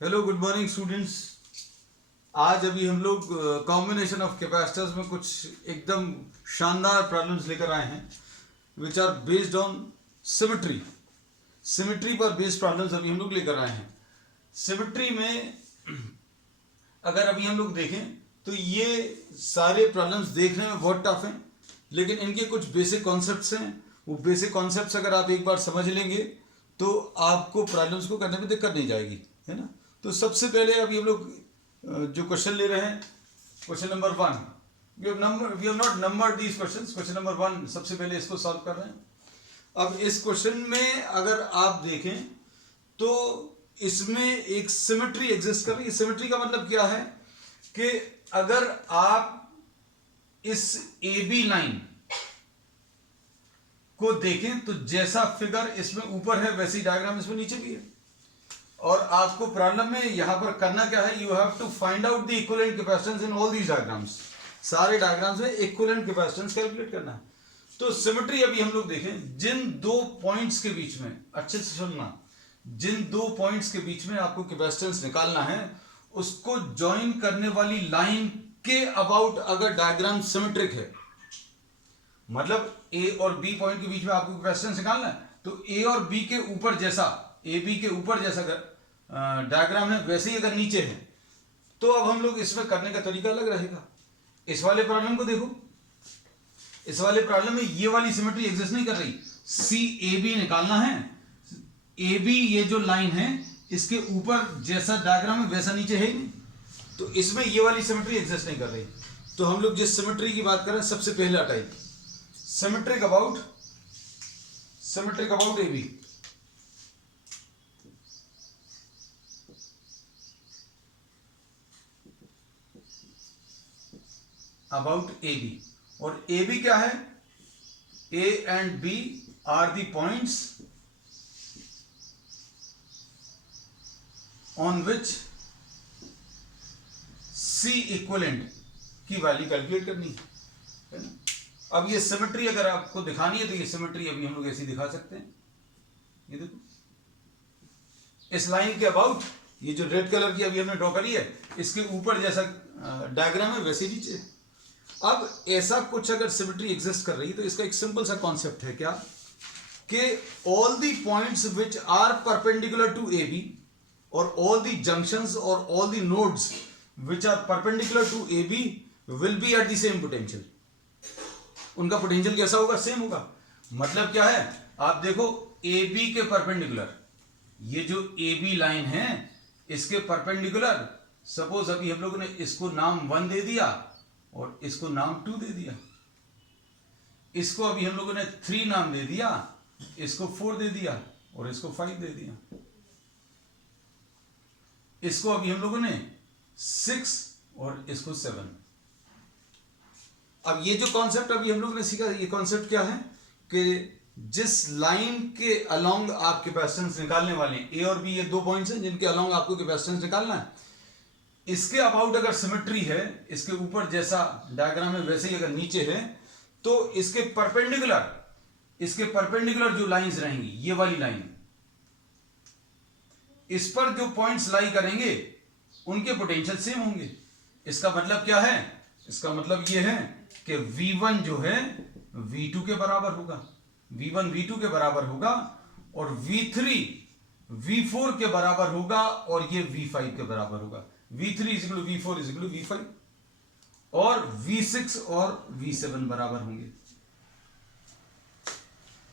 Hello good morning students. आज अभी हम लोग कॉम्बिनेशन ऑफ कैपेसिटर्स में कुछ एकदम शानदार प्रॉब्लम्स लेकर आए हैं which are based on symmetry. Symmetry पर बेस्ड प्रॉब्लम्स अभी हम लोग लेकर आए हैं। सिमेट्री में अगर अभी हम लोग देखें तो ये सारे प्रॉब्लम्स देखने में बहुत टफ हैं, लेकिन इनके कुछ बेसिक कॉन्सेप्ट्स हैं। वो बेसिक कॉन्सेप्ट्स अगर आप एक बार समझ लेंगे तो आपको प्रॉब्लम्स को करने में दिक्कत नहीं जाएगी, है ना। तो सबसे पहले अभी हम लोग जो क्वेश्चन ले रहे हैं, question number 1, we have not numbered these questions. Question number 1 सबसे पहले इसको सॉल्व कर रहे हैं। अब इस क्वेश्चन में अगर आप देखें तो इसमें एक सिमेट्री एग्जिस्ट कर रही है। सिमेट्री का मतलब क्या है कि अगर आप इस ए बी लाइन को देखें तो जैसा फिगर इसमें ऊपर है वैसी डायग्राम इसमें नीचे भी है। और आपको प्रॉब्लम में यहां पर करना क्या है, you have to find out the equivalent capacitance in all these diagrams. सारे डायग्राम्स में इक्विवेलेंट कैपेसिटेंस कैलकुलेट करना है। तो सिमेट्री अभी हम लोग देखें, जिन दो पॉइंट्स के बीच में, अच्छे से सुनना, जिन दो पॉइंट्स के बीच में आपको कैपेसिटेंस निकालना है उसको ज्वाइन करने वाली लाइन के अबाउट अगर डायग्राम सिमेट्रिक है, मतलब ए और बी पॉइंट के बीच में आपको कैपेसिटेंस निकालना है, तो ए और बी के ऊपर जैसा, ए बी के ऊपर जैसा अगर डायग्राम है वैसे ही अगर नीचे है तो अब हम लोग इसमें करने का तरीका अलग रहेगा। इस वाले प्रॉब्लम को देखो, इस वाले प्रॉब्लम में ये वाली सिमेट्री एग्जिस्ट नहीं कर रही। सी ए बी निकालना है, ए बी ये जो लाइन है इसके ऊपर जैसा डायग्राम है वैसा नीचे है ही नहीं, तो इसमें ये वाली सिमेट्री एग्जिस्ट नहीं कर रही। तो हम लोग जिस सिमेट्री की बात कर रहे हैं सबसे पहला type, symmetric about A B. About A B, और ए बी क्या है, A and B are the points on which C equivalent की वैल्यू कैलकुलेट करनी है ना। अब ये सिमेट्री अगर आपको दिखानी है तो ये सिमेट्री अभी हम लोग ऐसी दिखा सकते हैं। ये देखो, इस लाइन के अबाउट ये जो रेड कलर की अभी हमने ड्रॉ करी है इसके ऊपर जैसा डायग्राम है वैसे नीचे। अब ऐसा कुछ अगर सिमेट्री एग्जिस्ट कर रही है तो इसका एक सिंपल सा कॉन्सेप्ट है क्या, कि all the points which are perpendicular to A B और ऑल दी जंक्शंस और all the nodes which are perpendicular to A B will be at the same potential. उनका पोटेंशियल कैसा होगा, सेम होगा। मतलब क्या है, आप देखो ए बी के परपेंडिकुलर, ये जो ए बी लाइन है इसके परपेंडिकुलर, सपोज अभी हम लोगों ने इसको नाम 1 दे दिया और इसको नाम 2 दे दिया, इसको अभी हम लोगों ने 3 नाम दे दिया, इसको 4 दे दिया और इसको 5 दे दिया, इसको अभी हम लोगों ने 6 और इसको 7। अब ये जो कॉन्सेप्ट अभी हम लोगों ने सीखा, ये कॉन्सेप्ट क्या है कि जिस लाइन के अलोंग आप कैपेसिटेंस निकालने वाले हैं, ए और बी ये दो पॉइंट्स हैं जिनके अलोंग आपको कैपेसिटेंस निकालना है, इसके अबाउट अगर सिमेट्री है, इसके ऊपर जैसा डायग्राम है वैसे ही अगर नीचे है, तो इसके परपेंडिकुलर जो लाइंस रहेंगी, ये वाली लाइन, इस पर जो पॉइंट्स लाई करेंगे उनके पोटेंशियल सेम होंगे। इसका मतलब क्या है, इसका मतलब ये है कि V1 जो है V2 के बराबर होगा, V1 V2 के बराबर होगा, और V3 V4 के बराबर होगा, और ये V5 के बराबर होगा। V3 equal V4 equal V5, और V6 और V7 बराबर होंगे।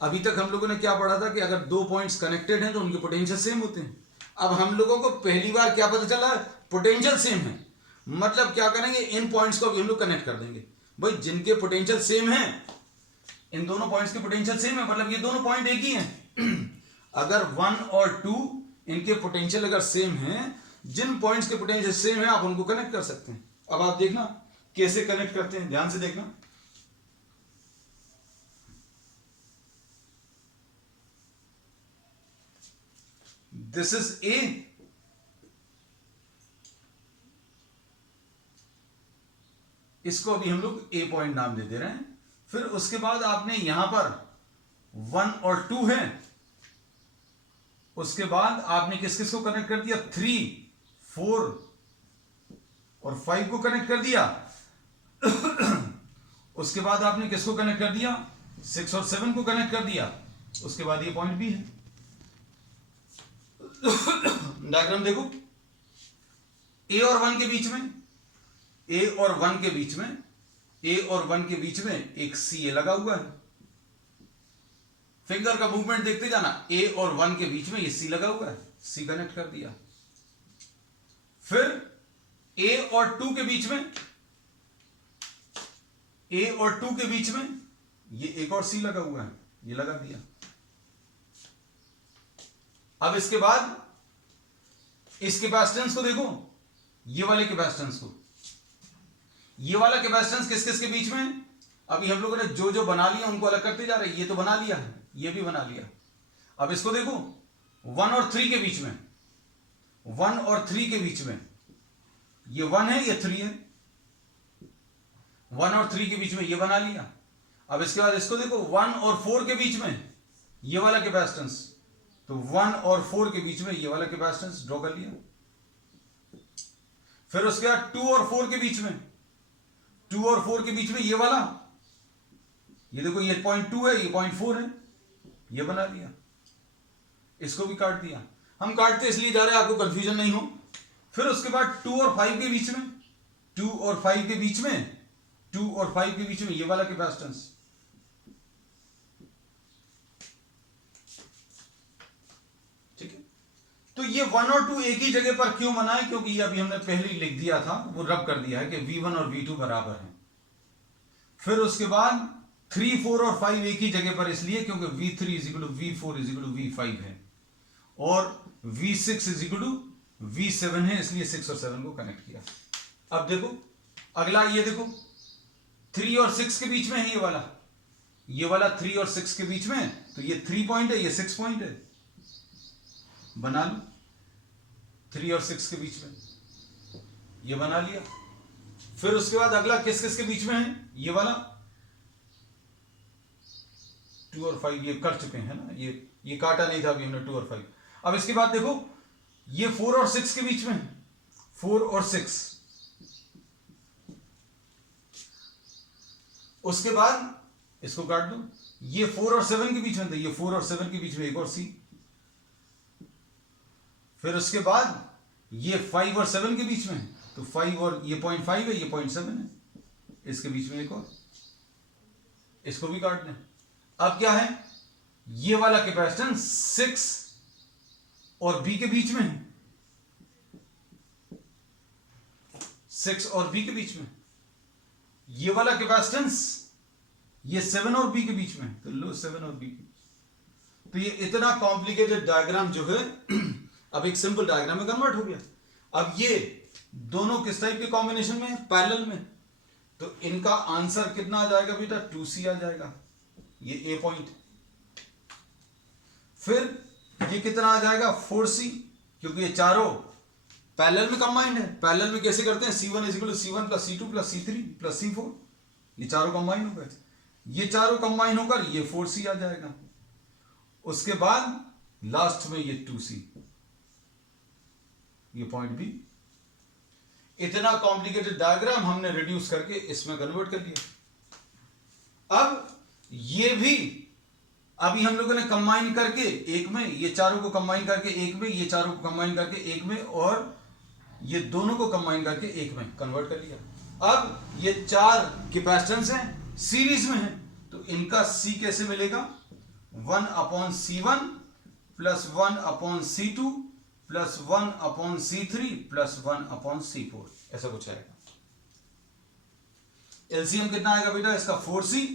अभी तक हम लोगों ने क्या पढ़ा था कि अगर दो पॉइंट्स कनेक्टेड हैं तो उनके पोटेंशियल सेम होते हैं। अब हम लोगों को पहली बार क्या पता चला, पोटेंशियल सेम है, मतलब क्या करेंगे, इन पॉइंट्स को भी हम लोग कनेक्ट कर देंगे। भाई जिनके पोटेंशियल सेम है, इन दोनों पॉइंट्स के पोटेंशियल सेम है, मतलब ये दोनों पॉइंट एक ही हैं। अगर 1 और 2 इनके पोटेंशियल अगर सेम हैं, जिन पॉइंट्स के पोटेंशियल सेम है आप उनको कनेक्ट कर सकते हैं। अब आप देखना कैसे कनेक्ट करते हैं, ध्यान से देखना। दिस इज ए, इसको अभी हम लोग ए पॉइंट नाम दे दे रहे हैं। फिर उसके बाद आपने यहां पर 1 और 2 है, उसके बाद आपने किस किस को कनेक्ट कर दिया, 3 4 और 5 को कनेक्ट कर दिया। उसके बाद आपने किसको कनेक्ट कर दिया? 6 और 7 को कनेक्ट कर दिया। उसके बाद ये पॉइंट बी है। डायग्राम देखो, ए और 1 के बीच में, ए और 1 के बीच में, ए और 1 के बीच में एक सी लगा हुआ है। फिंगर का मूवमेंट देखते जाना, ए और 1 के बीच में ये सी लगा हुआ है, सी कनेक्ट कर दिया। फिर ए और 2 के बीच में, ए और 2 के बीच में ये एक और सी लगा हुआ है, ये लगा दिया। अब इसके बाद इस कैपेसिटेंस को देखो, ये वाले कैपेसिटेंस को, ये वाला कैपेसिटेंस किस किस के बीच में है? अभी हम लोगों ने जो जो बना लिया उनको अलग करते जा रहे हैं। ये तो बना लिया है, ये भी बना लिया। अब इसको देखो, 1 और 3 के बीच में, 1 और 3 के बीच में ये 1 है, ये 3 है। 1 और 3 के बीच में ये बना लिया। अब इसके बाद इसको देखो, 1 और 4 के बीच में ये वाला कैपेसिटेंस, तो 1 और 4 के बीच में ये वाला कैपेसिटेंस ड्रॉ कर लिया। फिर उसके बाद 2 और 4 के बीच में, 2 और 4 के बीच में ये वाला, ये देखो ये 0.2 है, ये 0.4 है, ये बना लिया। इसको भी काट दिया। हम काटते इसलिए जा रहे हैं आपको कंफ्यूजन नहीं हो। फिर उसके बाद 2 और 5 के बीच में, 2 और 5 के बीच में, 2 और 5 के बीच में ये वाला कैपेसिटेंस, ठीक है। तो ये 1 और 2 एक ही जगह पर क्यों बनाए? क्योंकि ये अभी हमने पहले ही लिख दिया था, वो रब कर दिया है कि V1 और V2 बराबर हैं। फिर उसके बाद 3, 4 और 5 एक ही जगह पर इसलिए क्योंकि V3 V4 V5 है और V6 V7 है, इसलिए 6 और 7 को कनेक्ट किया। अब देखो अगला, ये देखो 3 और 6 के बीच में है ये वाला, 3 और 6 के बीच में, तो ये 3 पॉइंट है, ये 6 पॉइंट है, बना लो। 3 और 6 के बीच में ये बना लिया। फिर उसके बाद अगला किस किस के बीच में है? ये वाला 2 और 5 ये कर चुके हैं ना, ये काटा नहीं था अभी हमने 2 और 5। अब इसके बाद देखो ये 4 और 6 के बीच में, 4 और 6। उसके बाद इसको काट दो, ये 4 और 7 के बीच में था, ये 4 और 7 के बीच में एक और सी। फिर उसके बाद ये 5 और 7 के बीच में, तो 5 और ये 0.5 है, ये 0.7 है, इसके बीच में एक और, इसको भी काट दें। अब क्या है? ये वाला कैपेसिटेंस 6 और B के बीच में है, 6 और B के बीच में। ये वाला कैपेसिटेंस ये 7 और B के बीच में, तो लो 7 और B। तो ये इतना कॉम्प्लिकेटेड डायग्राम जो है अब एक सिंपल डायग्राम में कन्वर्ट हो गया। अब ये दोनों किस टाइप के कॉम्बिनेशन में? पैरेलल में। तो इनका आंसर कितना आ जाएगा बेटा? 2C आ जाएगा, ये A पॉइंट। फिर ये कितना आ जाएगा? 4C, क्योंकि ये चारों पैरेलल में कंबाइंड है। पैरेलल में कैसे करते हैं? C1 C1 plus C2 plus C3 plus C4, ये चारों कंबाइन हो गए। ये चारों कंबाइन होकर ये 4C आ जाएगा। उसके बाद लास्ट में ये 2C, ये पॉइंट B। इतना कॉम्प्लिकेटेड डायग्राम हमने रिड्यूस करके इसमें कन्वर्ट कर दिया। अब ये भी अभी हम लोगों ने कंबाइन करके एक में, ये चारों को कंबाइन करके एक में, ये चारों को कंबाइन करके एक में, और ये दोनों को कंबाइन करके एक में कन्वर्ट कर लिया। अब ये 4 कैपेसिटेंस हैं, सीरीज में हैं, तो इनका C कैसे मिलेगा? 1/C1 plus 1/C2 plus 1/C3 plus 1/C4, ऐसा कुछ आएगा। एलसीएम कितना आएगा बेटा इसका? 4C,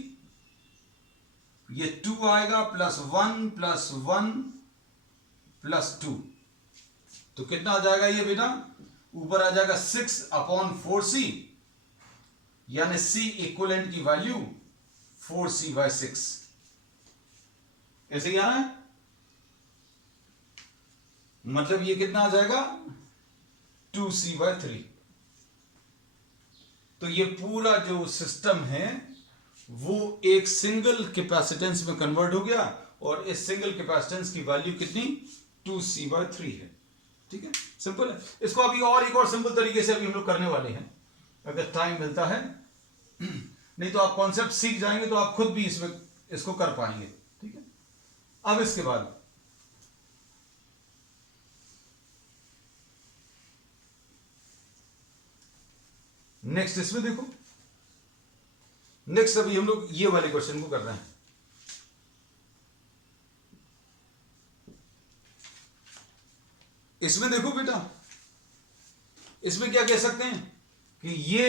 ये 2 आएगा प्लस 1 प्लस 1 प्लस 2, तो कितना आ जाएगा ये बेटा? ऊपर आ जाएगा 6/4C, यानी C इक्विवेलेंट की वैल्यू 4C/6। ऐसे ही आ रहा है, मतलब ये कितना आ जाएगा? 2C/3। तो ये पूरा जो सिस्टम है वो एक सिंगल कैपेसिटेंस में कन्वर्ट हो गया, और इस सिंगल कैपेसिटेंस की वैल्यू कितनी? 2C/3 है, ठीक है। सिंपल है। इसको अभी और एक और सिंपल तरीके से अभी हम लोग करने वाले हैं, अगर टाइम मिलता है, नहीं तो आप कॉन्सेप्ट सीख जाएंगे तो आप खुद भी इसमें इसको कर पाएंगे। ठीक है, अब इसके बाद नेक्स्ट इसमें देखो, नेक्स्ट अभी हम लोग ये वाले क्वेश्चन को कर रहे हैं। इसमें देखो बेटा, इसमें क्या कह सकते हैं कि ये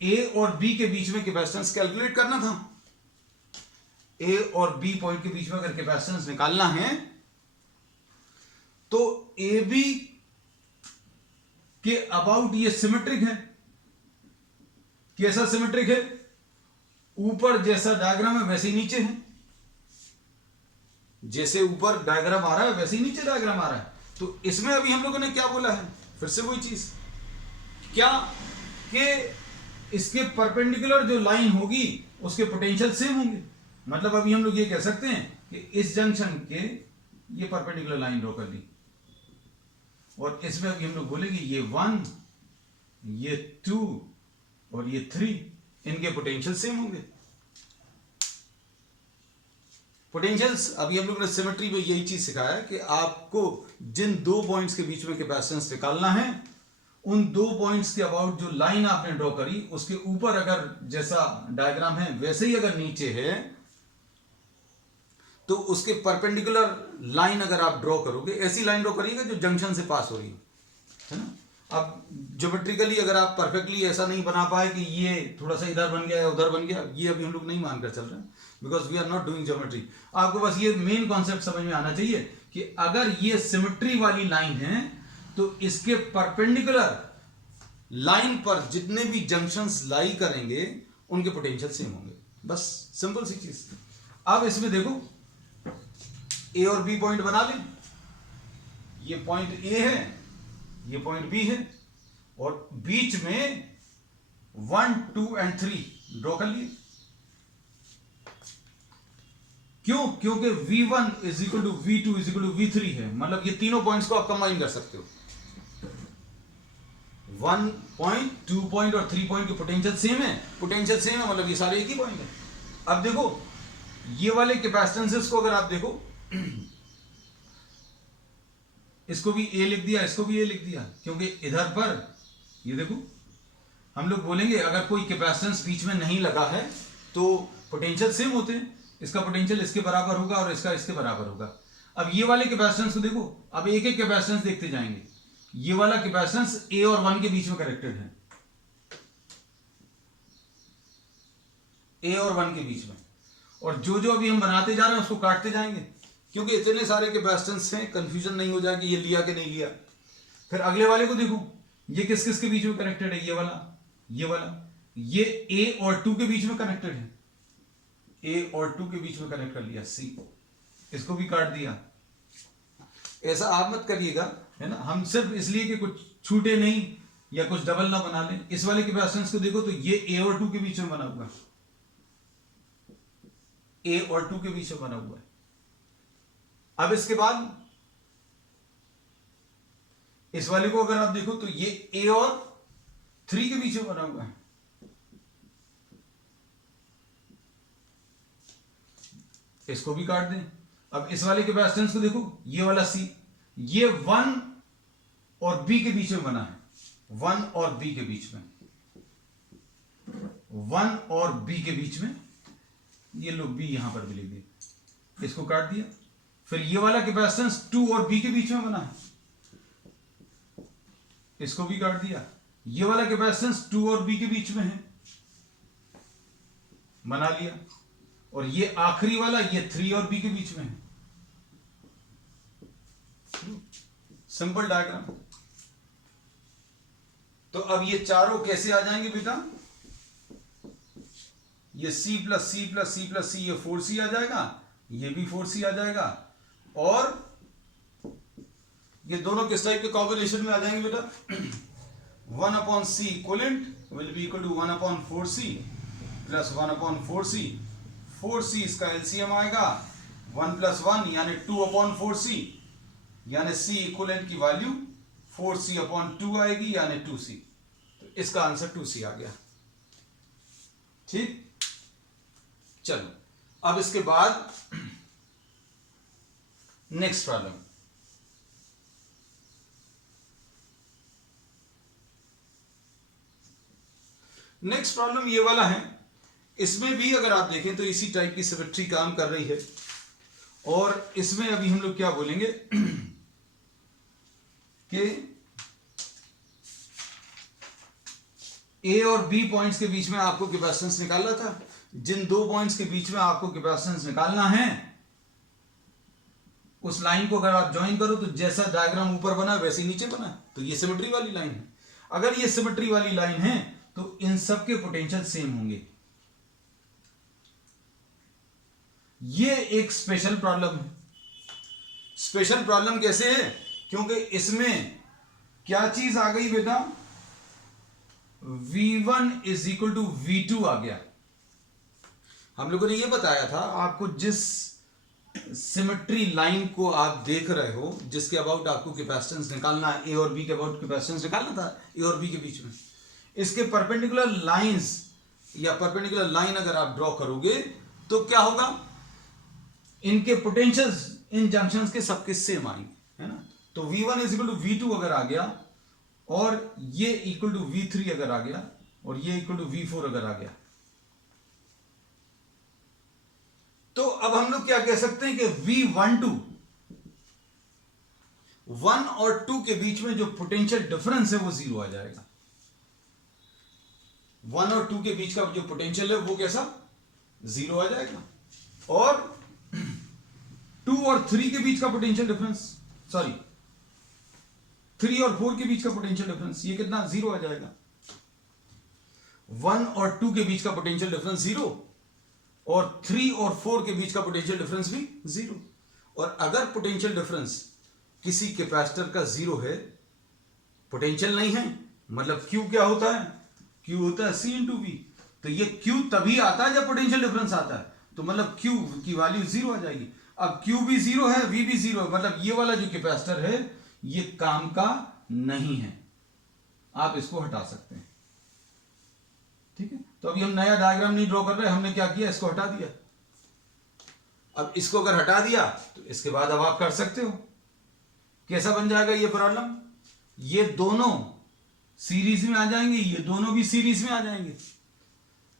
ए और बी के बीच में कैपेसिटेंस कैलकुलेट करना था। ए और बी पॉइंट के बीच में अगर कैपेसिटेंस निकालना है तो ए बी के अबाउट ये सिमेट्रिक है। कैसा सिमेट्रिक है? ऊपर जैसा डायग्राम है वैसे ही नीचे है, जैसे ऊपर डायग्राम आ रहा है वैसे ही नीचे डायग्राम आ रहा है। तो इसमें अभी हम लोगों ने क्या बोला है, फिर से वही चीज, क्या कि इसके परपेंडिकुलर जो लाइन होगी उसके पोटेंशियल सेम होंगे। मतलब अभी हम लोग ये कह सकते हैं कि इस जंक्शन के ये परपेंडिकुलर लाइन ड्रॉ कर ली, और इसमें अभी हम लोग बोलेंगे ये 1, ये 2 और ये 3, इनके पोटेंशियल सेम होंगे। पोटेंशियल्स अभी हम लोग ने सिमेट्री में यही चीज सिखाया है कि आपको जिन दो पॉइंट्स के बीच में कैपेसिटेंस निकालना है, उन दो पॉइंट्स के अबाउट जो लाइन आपने ड्रॉ करी उसके ऊपर अगर जैसा डायग्राम है वैसे ही अगर नीचे है तो उसके परपेंडिकुलर लाइन अगर आप ड्रॉ करोगे, ऐसी लाइन ड्रॉ करिएगा जो जंक्शन से पास हो रही है ना। अब ज्योमेट्रिकली अगर आप परफेक्टली ऐसा नहीं बना पाए कि ये थोड़ा सा इधर बन गया या उधर बन गया, ये अभी हम लोग नहीं मानकर चल रहे हैं, because we are not doing geometry. आपको बस ये मेन कॉन्सेप्ट समझ में आना चाहिए कि अगर ये सिमेट्री वाली लाइन है तो इसके परपेंडिकुलर लाइन पर जितने भी जंक्शंस लाई करेंगे उनके पोटेंशियल सेम होंगे। बस सिंपल सी चीज। अब इसमें देखो, ए और बी पॉइंट बना लें। ये पॉइंट ए है, ये पॉइंट बी है, और बीच में 1, 2 और 3 ड्रॉ कर लिए। क्यों? क्योंकि V1 is equal to V2 is equal to V3 है। मतलब ये तीनों पॉइंट्स को आप कंबाइन कर सकते हो। 1 पॉइंट, 2 पॉइंट और 3 पॉइंट के पोटेंशियल सेम है। पोटेंशियल सेम है मतलब ये सारे एक ही पॉइंट है। अब देखो ये वाले कैपेसिटेंसेस को अगर आप देखो, इसको भी ए लिख दिया, इसको भी ए लिख दिया, क्योंकि इधर पर ये देखो हम लोग बोलेंगे अगर कोई कैपेसिटेंस बीच में नहीं लगा है तो पोटेंशियल सेम होते हैं। इसका पोटेंशियल इसके बराबर होगा और इसका इसके बराबर होगा। अब ये वाले कैपेसिटेंस को देखो, अब एक एक कैपेसिटेंस देखते जाएंगे। ये वाला कैपेसिटेंस ए और 1 के बीच में कनेक्टेड है, ए और 1 के बीच में, और जो जो अभी हम बनाते जा रहे हैं उसको काटते जाएंगे, क्योंकि इतने सारे कैपेसिटेंस हैं, कंफ्यूजन नहीं हो जाएगी ये लिया कि नहीं लिया। फिर अगले वाले को देखो, ये किस किस के बीच में कनेक्टेड है, ये वाला, ये वाला, ये ए और 2 के बीच में कनेक्टेड है, ए और 2 के बीच में कनेक्ट कर लिया, सी, इसको भी काट दिया। ऐसा आप मत करिएगा, है ना, हम सिर्फ इसलिए कि कुछ छूटे नहीं या कुछ डबल ना बना लें। इस वाले कैपेसिटेंस को देखो तो ये ए और 2 के बीच में बना हुआ है, ए और 2 के बीच में बना हुआ है। अब इसके बाद इस वाले को अगर आप देखो तो ये ए और 3 के बीच में बना हुआ है। इसको भी काट दें। अब इस वाले कैपेसिटेंस को देखो, ये वाला सी, ये 1 और बी के बीच में बना है, 1 और बी के बीच में, 1 और बी के बीच में, ये लो बी यहां पर भी लिख दिए, इसको काट दिया। फिर ये वाला कैपेसिटेंस 2 और बी के बीच में बना है, इसको भी काट दिया। ये वाला कैपेसिटेंस 2 और बी के बीच में है, बना लिया। और ये आखिरी वाला ये 3 और बी के बीच में है। Simple diagram. तो अब ये चारों कैसे आ जाएंगे बेटा? ये C plus C plus C plus C, ये 4C आ जाएगा, ये भी 4C आ जाएगा, और ये दोनों किस टाइप के कॉम्बिनेशन में आ जाएंगे बेटा? 1/c equivalent will be equal to 1/4c plus 1/4c। 4c इसका एलसीएम आएगा, 1 + 1 यानी 2/4c, यानी c इक्विवेलेंट की वैल्यू 4c/2 आएगी यानी 2c। तो इसका आंसर 2c आ गया। ठीक, चलो अब इसके बाद नेक्स्ट प्रॉब्लम। नेक्स्ट प्रॉब्लम ये वाला है। इसमें भी अगर आप देखें तो इसी टाइप की सिमेट्री काम कर रही है, और इसमें अभी हम लोग क्या बोलेंगे कि ए और बी पॉइंट्स के बीच में आपको कैपेसिटेंस निकालना था। जिन दो पॉइंट्स के बीच में आपको कैपेसिटेंस निकालना है, उस लाइन को अगर आप ज्वाइन करो तो जैसा डायग्राम ऊपर बना वैसे नीचे बना। तो ये सिमेट्री वाली लाइन है। अगर ये सिमेट्री वाली लाइन है तो इन सब के पोटेंशियल सेम होंगे। ये एक स्पेशल प्रॉब्लम है। स्पेशल प्रॉब्लम कैसे है? क्योंकि इसमें क्या चीज आ गई बेटा, V1 is equal to V2 आ गया। हम लोगों ने ये बताया था आपको, जिस सिमेट्री लाइन को आप देख रहे हो, जिसके अबाउट आपको कैपेसिटेंस निकालना है, ए और बी के अबाउट कैपेसिटेंस निकालना था ए और बी के बीच में, इसके परपेंडिकुलर लाइंस या परपेंडिकुलर लाइन अगर आप ड्रॉ करोगे तो क्या होगा, इनके पोटेंशियल्स इन जंक्शंस के सबके सेम आएंगे, है ना। तो V1 is equal to V2 अगर आ गया, और ये इक्वल टू V3 अगर आ गया, और ये इक्वल टू V4 अगर आ गया, तो अब हम लोग क्या कह सकते हैं कि V12 1 और 2 के बीच में जो पोटेंशियल डिफरेंस है वो 0 आ जाएगा। 1 और 2 के बीच का जो पोटेंशियल है वो कैसा, 0 आ जाएगा। और 2 और 3 के बीच का पोटेंशियल डिफरेंस, सॉरी 3 और 4 के बीच का पोटेंशियल डिफरेंस, ये कितना, 0 आ जाएगा। 1 और 2 के बीच का पोटेंशियल डिफरेंस 0, और 3 और 4 के बीच का पोटेंशियल डिफरेंस भी 0। और अगर पोटेंशियल डिफरेंस किसी कैपेसिटर का 0 है, पोटेंशियल नहीं है, मतलब Q क्या होता है, Q होता है C इंटू V। तो ये Q तभी आता है जब पोटेंशियल डिफरेंस आता है, तो मतलब Q की वैल्यू 0 आ जाएगी। अब Q भी 0 है, V भी 0 है, मतलब ये वाला जो कैपेसिटर है ये काम का नहीं है, आप इसको हटा सकते हैं। ठीक है, तो अभी हम नया डायग्राम नहीं ड्रॉ कर रहे, हमने क्या किया, इसको हटा दिया। अब इसको अगर हटा दिया तो इसके बाद अब आप कर सकते हो। कैसा बन जाएगा ये प्रॉब्लम, ये दोनों सीरीज में आ जाएंगे, ये दोनों भी सीरीज में आ जाएंगे,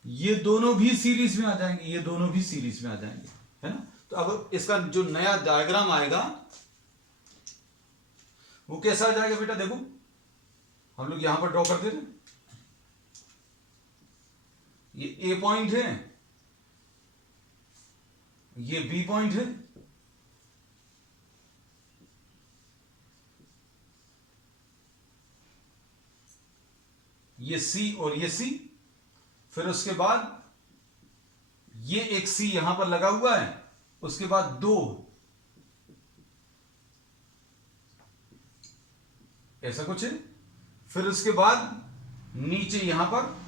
ये दोनों भी सीरीज में आ जाएंगे, ये दोनों भी सीरीज में आ जाएंगे, है ना। तो अब इसका जो नया डायग्राम आएगा वो कैसा आ जाएगा बेटा, देखो हम लोग यहां पर ड्रॉ कर दे रहे हैं। ये ए पॉइंट है, ये बी पॉइंट है, ये सी और ये सी, फिर उसके बाद ये एक सी यहां पर लगा हुआ है, उसके बाद 2, ऐसा कुछ है। फिर उसके बाद नीचे यहां पर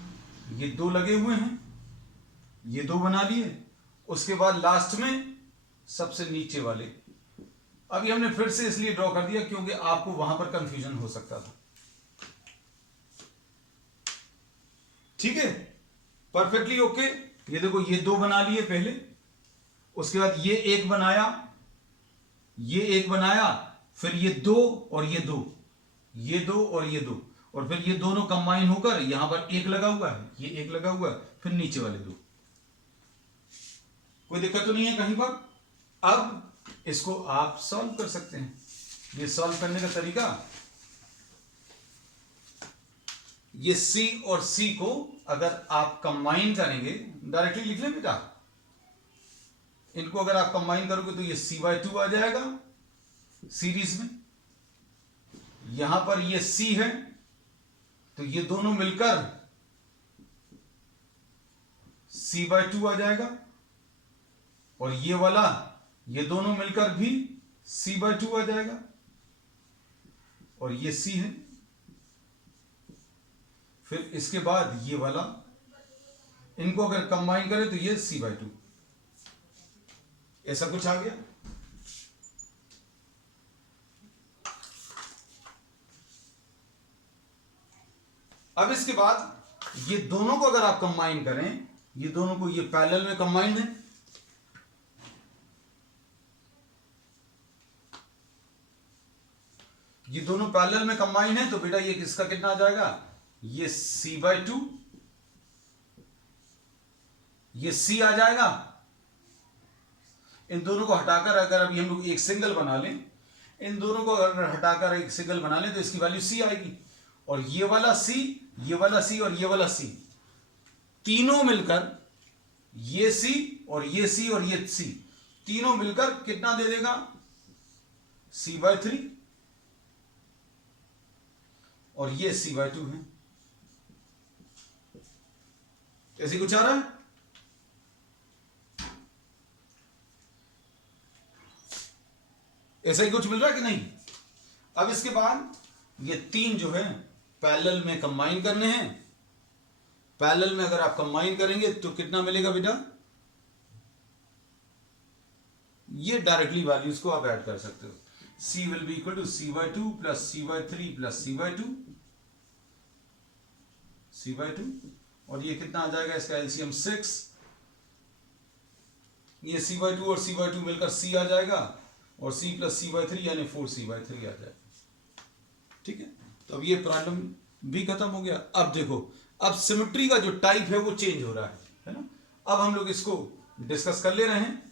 ये 2 लगे हुए हैं, ये 2 बना लिए। उसके बाद लास्ट में सबसे नीचे वाले, अभी हमने फिर से इसलिए ड्रॉ कर दिया क्योंकि आपको वहां पर कंफ्यूजन हो सकता था। ठीक है, परफेक्टली ओके। ये देखो ये 2 बना लिए पहले, उसके बाद ये एक बनाया, ये एक बनाया, फिर ये 2 और ये 2, ये 2 और ये 2, और फिर ये दोनों कंबाइन होकर यहां पर एक लगा हुआ है, ये एक लगा हुआ है, फिर नीचे वाले 2। कोई दिक्कत तो नहीं है कहीं पर। अब इसको आप सॉल्व कर सकते हैं। ये सॉल्व करने का तरीका, ये C और C को अगर आप कंबाइन करेंगे, डायरेक्टली लिख लें बेटा, इनको अगर आप कंबाइन करोगे तो ये C/2 आ जाएगा सीरीज में। यहां पर ये C है, तो ये दोनों मिलकर C/2 आ जाएगा, और ये वाला ये दोनों मिलकर भी C/2 आ जाएगा, और ये C है। फिर इसके बाद ये वाला, इनको अगर कंबाइन करें तो ये C/2, ऐसा कुछ आ गया। अब इसके बाद ये दोनों को अगर आप कंबाइन करें, ये दोनों को, ये पैरेलल में कंबाइंड है, ये दोनों पैरेलल में कंबाइंड है, तो बेटा ये किसका कितना आ जाएगा, ये c/2, ये c आ जाएगा। इन दोनों को हटाकर अगर अभी हम लोग एक सिंगल बना लें, इन दोनों को अगर हटाकर एक सिंगल बना लें तो इसकी वैल्यू c आएगी। और ये वाला c, ये वाला c और ये वाला c, तीनों मिलकर, ये c और ये c और ये c, तीनों मिलकर कितना दे देगा, c/3, और ये c/2 है। ऐसे कुछ आ रहा है? ऐसा ही कुछ मिल रहा है कि नहीं? अब इसके बाद ये तीन जो है पैरेलल में कंबाइन करने हैं। पैरेलल में अगर आप कंबाइन करेंगे तो कितना मिलेगा बेटा, ये डायरेक्टली वैल्यूज को आप ऐड कर सकते हो। c will be equal to c/2 plus c/3 plus c/2, और ये कितना आ जाएगा, इसका एलसीएम 6, ये c/2 और c/2 मिलकर c आ जाएगा, और c प्लस c/3 यानी 4c/3 आ जाएगा। ठीक है, तो अब ये प्रॉब्लम भी खत्म हो गया। अब देखो, अब सिमेट्री का जो टाइप है वो चेंज हो रहा है ना। अब हम लोग इसको डिस्कस कर ले रहे हैं।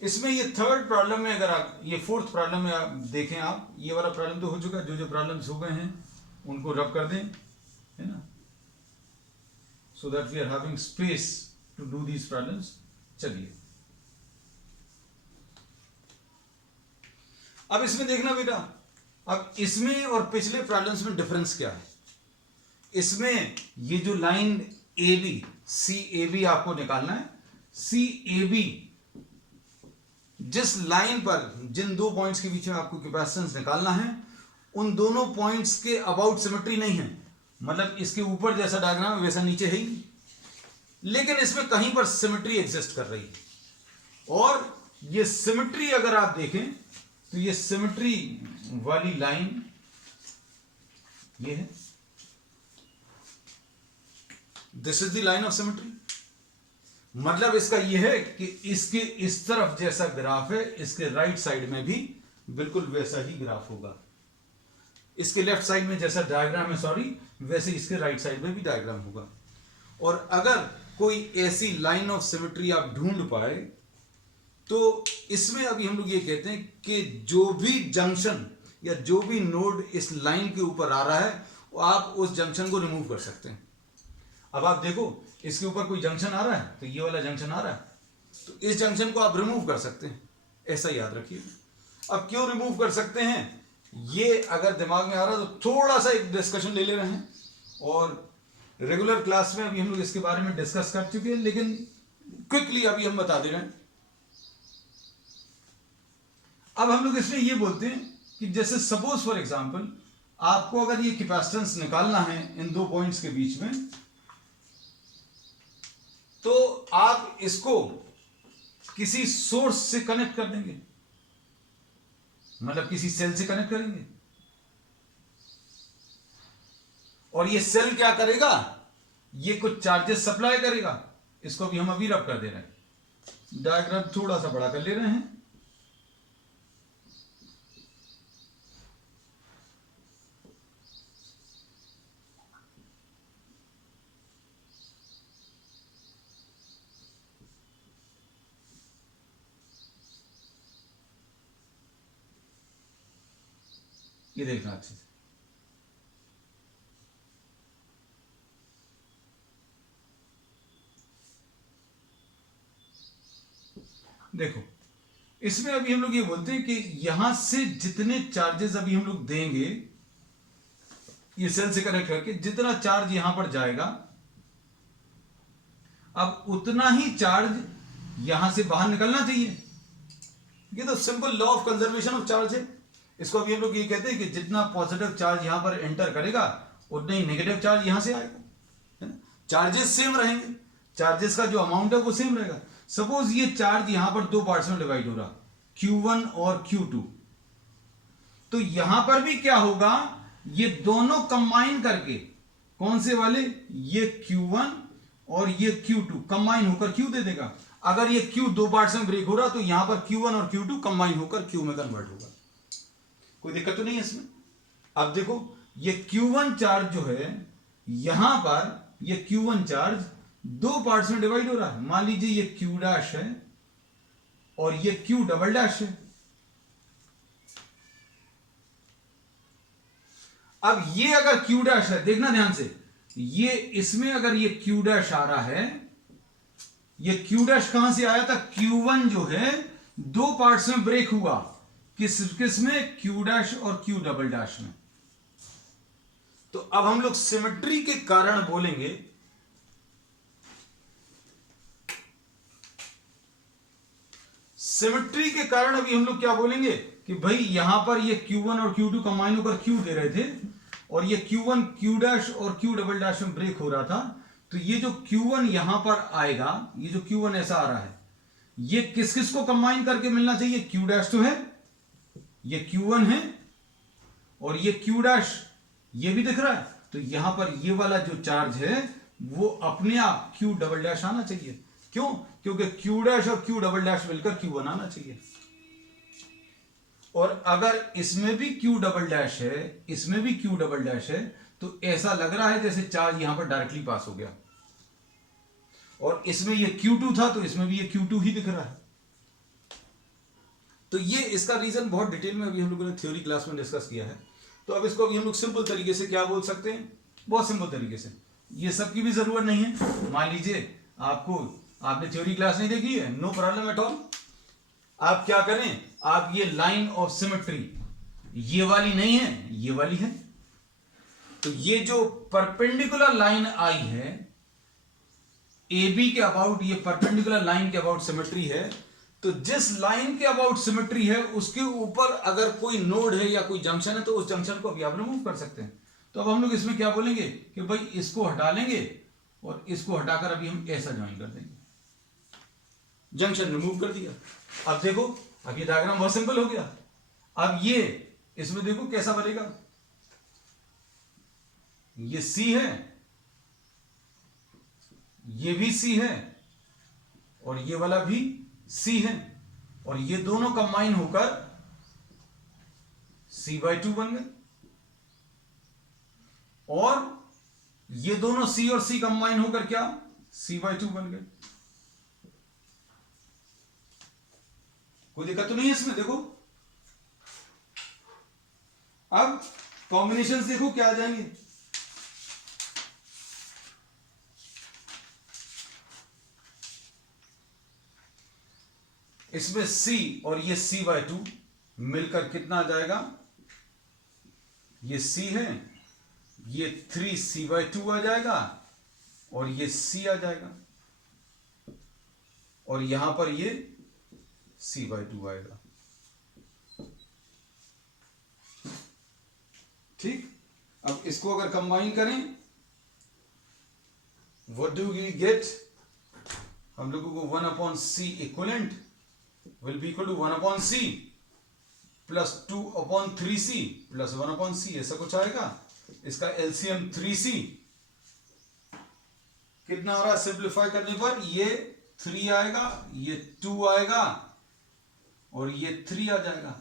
इसमें ये थर्ड प्रॉब्लम में, अगर आप ये फोर्थ प्रॉब्लम में आप देखें, आप ये वाला प्रॉब्लम तो हो चुका, जो जो प्रॉब्लम्स हो गए हैं उनको रब कर दें, है ना, so that we are having space to do these problems। चलिए अब इसमें देखना बेटा, अब इसमें और पिछले प्रॉब्लम्स में डिफरेंस क्या है। इसमें ये जो लाइन AB, CAB आपको निकालना है। CAB जिस लाइन पर, जिन दो पॉइंट्स के बीच में आपको कैपेसिटेंस निकालना है, उन दोनों पॉइंट्स के अबाउट सिमेट्री नहीं है। मतलब इसके ऊपर जैसा डायग्राम है वैसा नीचे है ही, लेकिन इसमें कहीं पर सिमेट्री एग्जिस्ट कर रही है। और ये सिमेट्री अगर आप देखें तो ये सिमेट्री वाली लाइन ये है, this is the line of symmetry. मतलब इसका यह है कि इसके इस तरफ जैसा ग्राफ है, इसके राइट साइड में भी बिल्कुल वैसा ही ग्राफ होगा। इसके लेफ्ट साइड में जैसा डायग्राम है, सॉरी, वैसे इसके राइट साइड में भी डायग्राम होगा। और अगर कोई ऐसी लाइन ऑफ सिमेट्री आप ढूंढ पाए तो इसमें अभी हम लोग ये कहते हैं कि जो भी जंक्शन या जो भी नोड इस लाइन के ऊपर आ रहा है, वो आप उस जंक्शन को रिमूव कर सकते हैं। अब आप देखो, इसके ऊपर कोई जंक्शन आ रहा है, तो ये वाला जंक्शन आ रहा है, तो इस जंक्शन को आप रिमूव कर सकते हैं, ऐसा याद रखिए। अब क्यों रिमूव कर सकते हैं, ये अगर दिमाग में आ रहा है तो थोड़ा सा एक डिस्कशन ले ले रहे हैं, और रेगुलर क्लास में अभी हम लोग इसके बारे में डिस्कस कर चुके हैं, लेकिन क्विकली अभी हम बता दे रहे हैं। अब हम लोग इसमें ये बोलते हैं कि जैसे सपोज फॉर एग्जांपल आपको अगर ये कैपेसिटेंस निकालना है इन दो पॉइंट्स के बीच में, तो आप इसको किसी सोर्स से कनेक्ट कर देंगे, मतलब किसी सेल से कनेक्ट करेंगे, और ये सेल क्या करेगा, ये कुछ चार्जेस सप्लाई करेगा। इसको भी हम अभी रब कर दे रहे हैं, डायग्राम थोड़ा सा बड़ा कर ले रहे हैं। ये देखना अच्छे से, देखो इसमें अभी हम लोग ये बोलते हैं कि यहां से जितने चार्जेस अभी हम लोग देंगे ये सेल से कनेक्ट करके, जितना चार्ज यहां पर जाएगा, अब उतना ही चार्ज यहां से बाहर निकलना चाहिए। ये तो simple law of conservation of charge है। इसको अभी हम लोग ये कहते हैं कि जितना पॉजिटिव चार्ज यहां पर एंटर करेगा उतना ही नेगेटिव चार्ज यहां से आएगा, है ना। चार्जेस सेम रहेंगे, चार्जेस का जो अमाउंट है वो सेम रहेगा। सपोज ये चार्ज यहां पर दो पार्ट्स में डिवाइड हो रहा, Q1 और Q2। तो यहां पर भी क्या होगा, ये दोनों कंबाइन करके, कौन से वाले, ये Q1 और ये Q2 कंबाइन होकर Q दे देगा। अगर ये Q दो पार्ट्स में ब्रेक हो रहा तो यहां पर Q1 और Q2 कंबाइन होकर Q में कन्वर्ट होगा। कोई दिक्कत तो नहीं है इसमें। अब देखो ये Q1 चार्ज जो है, यहां पर ये Q1 चार्ज दो पार्ट्स में डिवाइड हो रहा है। मान लीजिए ये Q डैश है और ये Q डबल डैश है। अब ये अगर Q डैश है, देखना ध्यान से, ये इसमें अगर ये Q डैश आ रहा है, ये Q डैश कहां से आया था, Q1 जो है दो पार्ट्स में ब्रेक हुआ, किस में, Q डैश और Q डबल डैश में। तो अब हम लोग सिमेट्री के कारण बोलेंगे, सिमेट्री के कारण अभी हम लोग क्या बोलेंगे कि भाई यहां पर ये Q1 और Q2 कंबाइन होकर Q दे रहे थे और ये Q1 Q डैश और Q डबल डैश में ब्रेक हो रहा था। तो ये जो Q1 यहां पर आएगा, ये जो Q1 ऐसा आ रहा है, ये किस किस को कंबाइन करके मिलना चाहिए, Q डैश तो है, ये Q1 है और ये Q डैश ये भी दिख रहा है। तो यहां पर ये वाला जो चार्ज है वो अपने आप Q डबल डैश आना चाहिए। क्यों, क्योंकि Q डैश और Q डबल डैश मिलकर Q1 आना चाहिए। और अगर इसमें भी Q डबल डैश है, इसमें भी Q डबल डैश है, तो ऐसा लग रहा है जैसे चार्ज यहां पर डायरेक्टली पास हो गया। और इसमें ये Q2 था तो इसमें भी ये Q2 ही दिख रहा है। तो ये इसका रीजन बहुत डिटेल में अभी हम लोगों ने थ्योरी क्लास में डिस्कस किया है। तो अब इसको अभी हम लोग सिंपल तरीके से क्या बोल सकते हैं, बहुत सिंपल तरीके से, ये सब की भी जरूरत नहीं है। मान लीजिए आपने थ्योरी क्लास नहीं देखी है, नो प्रॉब्लम एट ऑल। आप क्या करें, आप ये लाइन ऑफ सिमेट्री, ये वाली नहीं है, ये वाली है। तो ये जो परपेंडिकुलर लाइन आई है ए बी के अबाउट, ये परपेंडिकुलर लाइन के अबाउट सिमेट्री है। तो जिस लाइन के अबाउट सिमेट्री है उसके ऊपर अगर कोई नोड है या कोई जंक्शन है तो उस जंक्शन को अभी आप रिमूव कर सकते हैं। तो अब हम लोग इसमें क्या बोलेंगे कि भाई इसको हटा लेंगे और इसको हटाकर अभी हम ऐसा ज्वाइन कर देंगे, जंक्शन रिमूव कर दिया। अब देखो, अब ये डायग्राम बहुत सिंपल हो गया। अब ये इसमें देखो कैसा बनेगा, ये C है, ये भी C है और ये वाला भी C है, और ये दोनों कंबाइन होकर C/2 बन गए। और ये दोनों C और C कंबाइन होकर क्या, C/2 बन गए। कोई दिक्कत तो नहीं है इसमें। देखो अब कॉम्बिनेशंस देखो क्या आ जाएंगे। इसमें C और ये C/2 मिलकर कितना आ जाएगा, ये C है, ये 3C/2 आ जाएगा और ये C आ जाएगा और यहां पर ये C/2 आएगा। ठीक, अब इसको अगर कंबाइन करें, व्हाट डू वी गेट, हम लोगों को 1/C equivalent will be equal to 1/C plus 2/3C plus 1/C, ऐसा कुछ आएगा। इसका LCM 3C कितना हो रहा है, सिंप्लीफाई करने पर ये 3 आएगा, ये 2 आएगा और ये 3 आ जाएगा,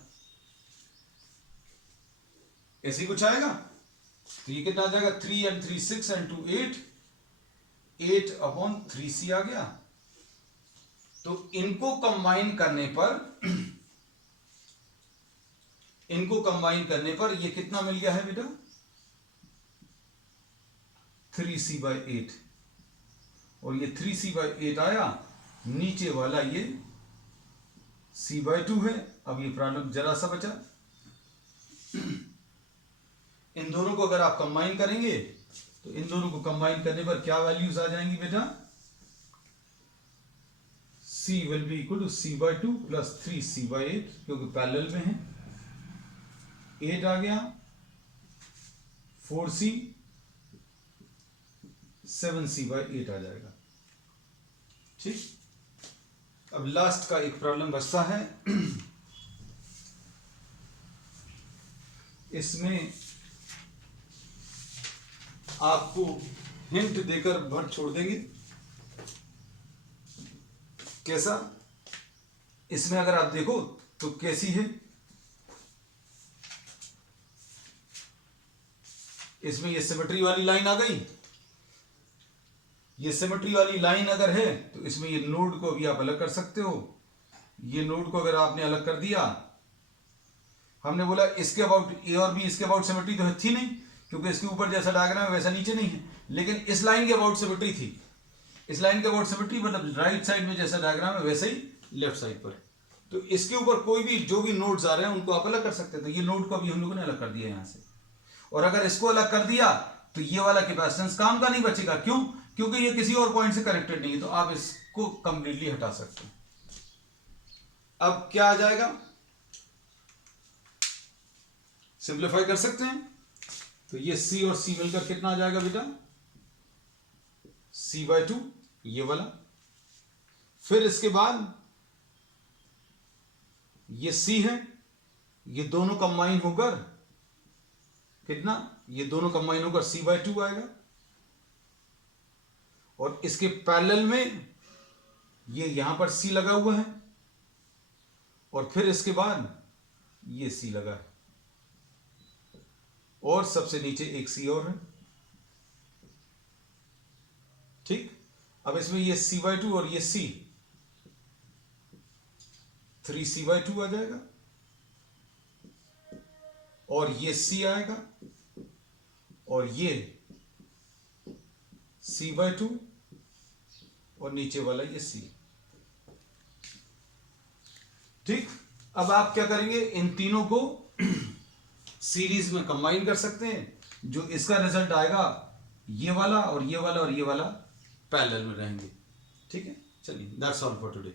ऐसे ही कुछ आएगा। तो ये कितना आ जाएगा, 3 and 3 6 and 2 8, 8/3C आ गया। तो इनको कंबाइन करने पर ये कितना मिल गया है बेटा, 3C/8, और ये 3C/8 आया, नीचे वाला ये C/2 है। अब ये प्रॉब्लम जरा सा बचा, इन दोनों को अगर आप कंबाइन करेंगे तो इन दोनों को कंबाइन करने पर क्या वैल्यूज आ जाएंगी बेटा, C will be equal to C/2 plus 3C/8, क्योंकि पैरेलल में है। 8 आ गया, 4C, 7C/8 आ जाएगा। ठीक, अब लास्ट का एक प्रॉब्लम बचता है इसमें आपको हिंट देकर भर छोड़ देंगे। कैसा? इसमें अगर आप देखो तो कैसी है, इसमें ये सिमेट्री वाली लाइन आ गई। ये सिमेट्री वाली लाइन अगर है तो इसमें ये नोड को भी आप अलग कर सकते हो। ये नोड को अगर आपने अलग कर दिया, हमने बोला इसके अबाउट ए और बी, इसके अबाउट सिमेट्री तो थी नहीं, क्योंकि इसके ऊपर जैसा डायग्राम है वैसा नीचे नहीं है, लेकिन इस लाइन के अबाउट सिमेट्री थी। इस लाइन के अबाउट सिमेट्री मतलब राइट साइड में जैसा डायग्राम है वैसे ही लेफ्ट साइड पर। तो इसके ऊपर कोई भी जो भी नोड्स आ रहे हैं उनको आप अलग कर सकते हैं। तो ये नोड को अभी हम लोगों ने अलग कर दिया यहां से, और अगर इसको अलग कर दिया तो ये वाला कैपेसिटेंस काम का नहीं बचेगा। क्यों? क्योंकि ये किसी और पॉइंट से कनेक्टेड नहीं है, तो आप इसको कंप्लीटली हटा सकते हैं। अब क्या आ जाएगा, सिंप्लीफाई कर सकते हैं। तो ये C और C मिलकर कितना आ जाएगा बेटा? C/2 ये वाला। फिर इसके बाद ये C है, ये दोनों कंबाइन होकर कितना? ये दोनों कंबाइन होकर C/2 आएगा। और इसके पैरेलल में ये यहां पर C लगा हुआ है, और फिर इसके बाद ये C लगा है, और सबसे नीचे एक C और है। ठीक, अब इसमें ये C/2 और ये C, 3C/2 आ जाएगा, और ये C आएगा, और ये C/2, और नीचे वाला ये C। ठीक, अब आप क्या करेंगे, इन तीनों को सीरीज में कंबाइन कर सकते हैं। जो इसका रिजल्ट आएगा ये वाला और ये वाला और ये वाला पैरेलल में रहेंगे। ठीक है, चलिए, दैट्स ऑल फॉर टुडे।